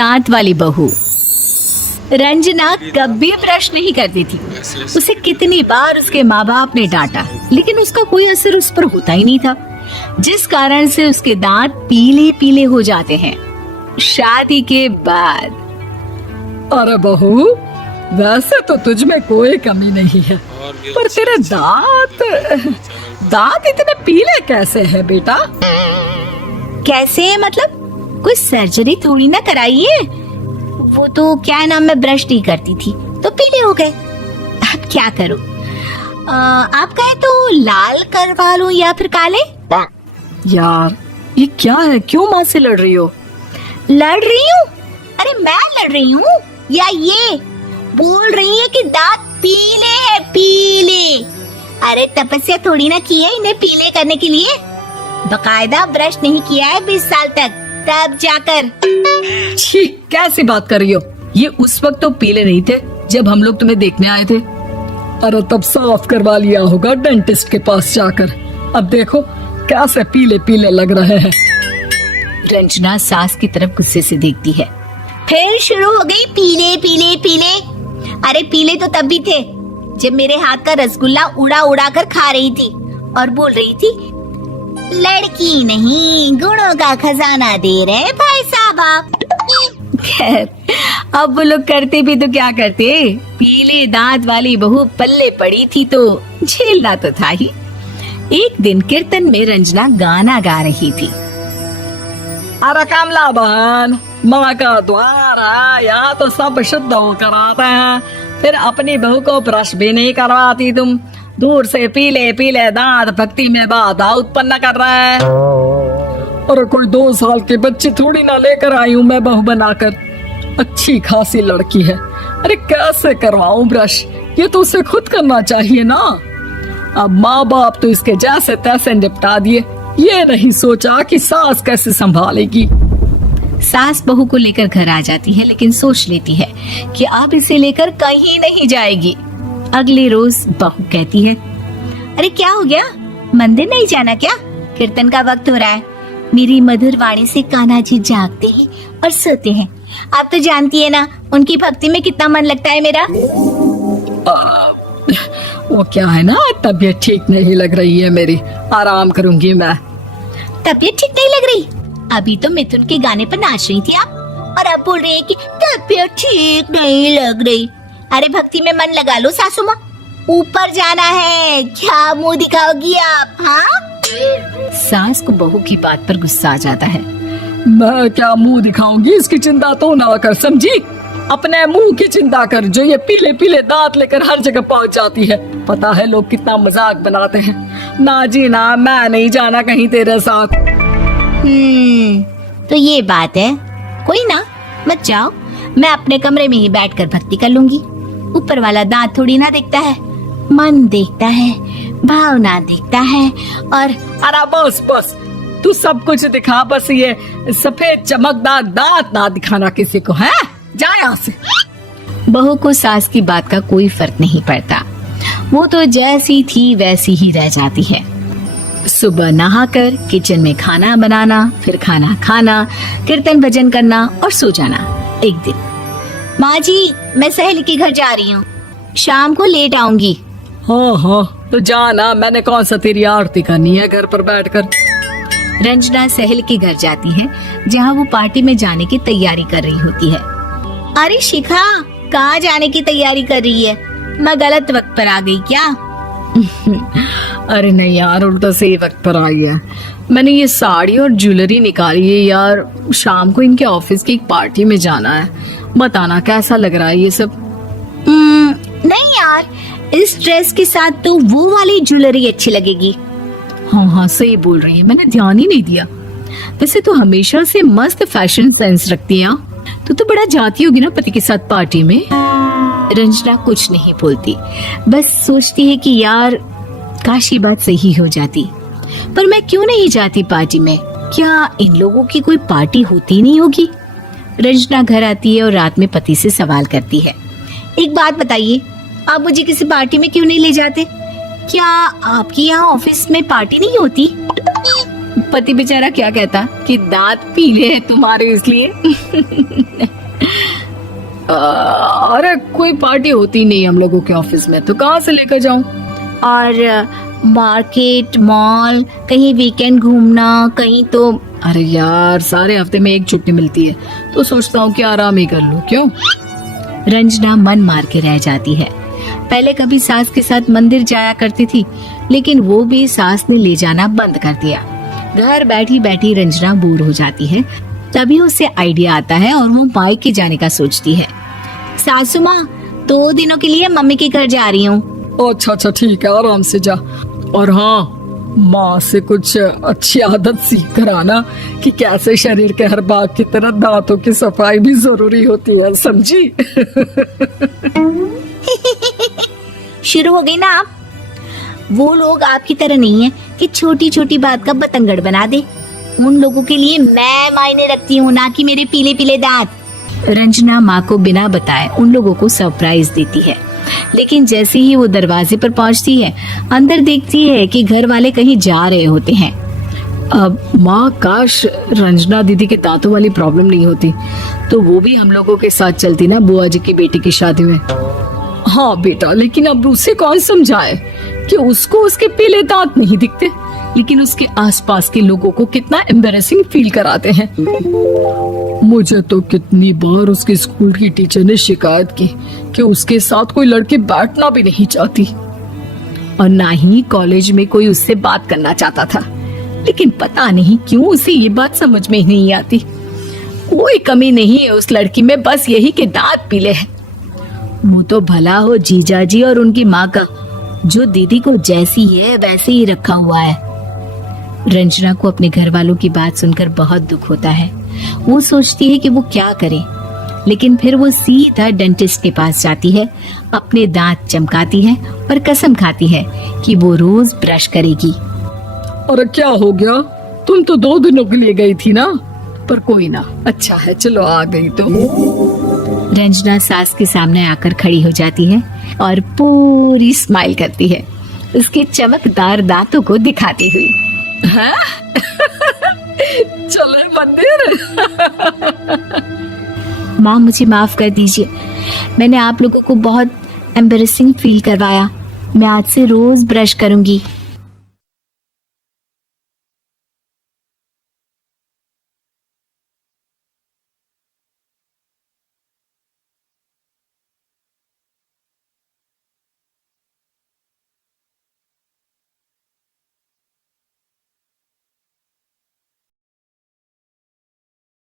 दांत वाली बहू। रंजना कभी ब्रश नहीं करती थी। उसे कितनी बार उसके माँ बाप ने डांटा, लेकिन उसका कोई असर उस पर होता ही नहीं था, जिस कारण से उसके दांत पीले पीले हो जाते हैं। शादी के बाद अरे बहू, वैसे तो तुझ में कोई कमी नहीं है, पर तेरे दांत इतने पीले कैसे है बेटा? कैसे मतलब? कोई सर्जरी थोड़ी ना कराइए। वो तो क्या नाम, मैं ब्रश नहीं करती थी तो पीले हो गए। अब क्या करूं? आप कहे तो लाल करवा लूं या फिर काले? यार ये क्या है, क्यों माँ से लड़ रही हो? लड़ रही हूँ? अरे मैं लड़ रही हूँ या ये बोल रही है कि दांत पीले हैं, पीले। अरे तपस्या थोड़ी ना की है इन्हें पीले करने के लिए। बकायदा ब्रश नहीं किया है 20 साल तक, तब जाकर। छी, कैसी बात कर रही हो? ये उस वक्त तो पीले नहीं थे जब हम लोग तुम्हें देखने आए थे। अरे तब साफ करवा लिया होगा डेंटिस्ट के पास जाकर। अब देखो कैसे पीले पीले लग रहे हैं। रंजना सास की तरफ गुस्से से देखती है। फिर शुरू हो गई पीले पीले पीले। अरे पीले तो तब भी थे जब मेरे हाथ का रसगुल्ला उड़ा उड़ा कर खा रही थी और बोल रही थी, लड़की नहीं गुणों का खजाना दे रहे भाई साहब आप। खैर, अब वो लोग करते भी तो क्या करते, पीले दांत वाली बहू पल्ले पड़ी थी तो झेलना तो था ही। एक दिन कीर्तन में रंजना गाना गा रही थी। अरे कमला बहन, माँ का द्वार है, यहाँ तो सब शुद्ध होकर आते हैं, फिर अपनी बहू को ब्रश भी नहीं करवाती तुम। दूर से पीले पीले दांत भक्ति में बाधा उत्पन्न कर रहा है। अरे कोई 2 साल के बच्चे थोड़ी ना लेकर आई हूँ मैं बहू बनाकर। अच्छी खासी लड़की है, अरे कैसे करवाऊं ब्रश? ये तो उसे खुद करना चाहिए ना। अब माँ बाप तो इसके जैसे तैसे निपटा दिए, ये नहीं सोचा कि सास कैसे संभालेगी। सास बहू को लेकर घर आ जाती है, लेकिन सोच लेती है कि अब इसे लेकर कहीं नहीं जाएगी। अगले रोज बहू कहती है, अरे क्या हो गया, मंदिर नहीं जाना क्या? कीर्तन का वक्त हो रहा है। मेरी मधुर वाणी से कान्हा जी जागते हैं और सोते हैं। आप तो जानती है ना उनकी भक्ति में कितना मन लगता है मेरा। वो क्या है ना, तबीयत ठीक नहीं लग रही है मेरी, आराम करूंगी मैं। तबीयत ठीक नहीं लग रही? अभी तो मिथुन के गाने पर नाच रही थी आप, और अब बोल रही है कि तबीयत ठीक नहीं लग रही। अरे भक्ति में मन लगा लो सासू माँ, ऊपर जाना है, क्या मुंह दिखाओगी आप? हाँ? सास को बहू की बात पर गुस्सा आ जाता है। मैं क्या मुंह दिखाऊंगी, इसकी चिंता तो ना कर, समझी? अपने मुंह की चिंता कर, जो ये पीले पीले दांत लेकर हर जगह पहुंच जाती है। पता है लोग कितना मजाक बनाते हैं। ना जी ना, मैं नहीं जाना कहीं तेरे साथ। तो ये बात है, कोई ना, मत जाओ, मैं अपने कमरे में ही बैठकर भक्ति कर लूंगी। ऊपर वाला दांत थोड़ी ना देखता है, मन देखता है, भावना देखता है। और अरे बस बस, तू सब कुछ दिखा, बस ये सफेद चमकदार दांत ना दिखाना किसी को, है? जा यहाँ से। बहू को सास की बात का कोई फर्क नहीं पड़ता, वो तो जैसी थी वैसी ही रह जाती है। सुबह नहाकर किचन में खाना बनाना, फिर खाना खाना, कीर्तन भजन करना और सो जाना। एक दिन, माँ जी मैं सहेली के घर जा रही हूँ, शाम को लेट आऊंगी। हाँ हाँ तो जाना, मैंने कौन सा तेरी आरती करनी है घर पर बैठकर। रंजना सहेली के घर जाती है, जहाँ वो पार्टी में जाने की तैयारी कर रही होती है। अरे शिखा, कहाँ जाने की तैयारी कर रही है? मैं गलत वक्त पर आ गई क्या? अरे नहीं यार, उल्टा सही वक्त पर आई है। मैंने ये साड़ी और ज्वेलरी निकाली है यार, शाम को इनके ऑफिस की एक पार्टी में जाना है। बताना कैसा लग रहा है ये सब? नहीं यार, इस ड्रेस के साथ तो वो वाली ज्वेलरी अच्छी लगेगी। हाँ हाँ सही बोल रही है, मैंने ध्यान ही नहीं दिया। वैसे तो हमेशा से मस्त फैशन सेंस रखती है। तो बड़ा जाती होगी ना पति के साथ पार्टी में। रंजना कुछ नहीं बोलती, बस सोचती है कि यार काश ये बात सही हो जाती। पर मैं क्यों नहीं जाती पार्टी में? क्या इन लोगों की कोई पार्टी होती नहीं होगी? रंजना घर आती है और रात में पति से सवाल करती है, एक बात बताइए, आप मुझे किसी पार्टी में क्यों नहीं ले जाते? क्या आपकी यहाँ ऑफिस में पार्टी नहीं होती? पति बेचारा क्या कहता कि दांत पीले हैं तुम्हारे इसलिए। अरे कोई पार्टी होती नहीं हम लोगों के ऑफिस में, तो कहाँ से लेकर जाऊं? और मार्केट, मॉल, कहीं वीकेंड घूमना, कहीं तो। अरे यार, सारे हफ्ते में एक छुट्टी मिलती है, तो सोचता हूँ कि आराम ही कर लूं। क्यों? रंजना मन मार के रह जाती है। पहले कभी सास के साथ मंदिर जाया करती थी, लेकिन वो भी सास ने ले जाना बंद कर दिया। घर बैठी बैठी रंजना बोर हो जाती है। तभी उसे आइडिया आता है और वो मायके जाने का सोचती है। सासू माँ, 2 दिनों के लिए मम्मी के घर जा रही हूँ। अच्छा अच्छा ठीक है, आराम से जा। और हाँ, माँ से कुछ अच्छी आदत सीख कर आना कि कैसे शरीर के हर भाग की तरह दांतों की सफाई भी जरूरी होती है, समझी? शुरू हो गई ना आप? वो लोग आपकी तरह नहीं है कि छोटी छोटी बात का बतंगड़ बना दे। उन लोगों के लिए मैं मायने रखती हूँ, ना कि मेरे पीले पीले दांत। रंजना माँ को बिना बताए उन लोगों को सरप्राइज देती है, लेकिन जैसे ही वो दरवाजे पर पहुंचती है, अंदर देखती है कि घर वाले कहीं जा रहे होते हैं। अब माँ, काश रंजना दीदी के दांतों वाली प्रॉब्लम नहीं होती, तो वो भी हम लोगों के साथ चलती ना बुआ जी की बेटी की शादी में। हाँ बेटा, लेकिन अब उसे कौन समझाए कि उसको उसके पीले दांत नहीं दिखते, लेकिन उसके आसपास के लोगों को कितना एम्बैरेसिंग फील कराते हैं। मुझे तो कितनी बार उसके स्कूल की टीचर ने शिकायत की कि उसके साथ कोई लड़की बैठना भी नहीं चाहती, और ना ही कॉलेज में कोई उससे बात करना चाहता था। लेकिन पता नहीं क्यों उसे ये बात समझ में ही नहीं आती। कोई कमी नहीं है उस लड़की में, बस यही कि दांत पीले हैं। वो तो भला हो जीजा जी और उनकी माँ का, जो दीदी को जैसी है वैसे ही रखा हुआ है। रंजना को अपने घर वालों की बात सुनकर बहुत दुख होता है। वो सोचती है कि वो क्या करे, लेकिन फिर वो सीधा डेंटिस्ट के पास जाती है, अपने दांत चमकाती है और कसम खाती है कि वो रोज ब्रश करेगी। अरे क्या हो गया? तुम तो 2 दिनों के लिए गई थी ना, पर कोई ना, अच्छा है, चलो आ गई तो। रंजना सास के सामने आकर खड़ी हो जाती है और पूरी स्माइल करती है, उसके चमकदार दांतों को दिखाती हुई। हैं? चले मंदिर? माँ, मुझे माफ कर दीजिए, मैंने आप लोगों को बहुत एम्बैरेसिंग फील करवाया। मैं आज से रोज ब्रश करूंगी।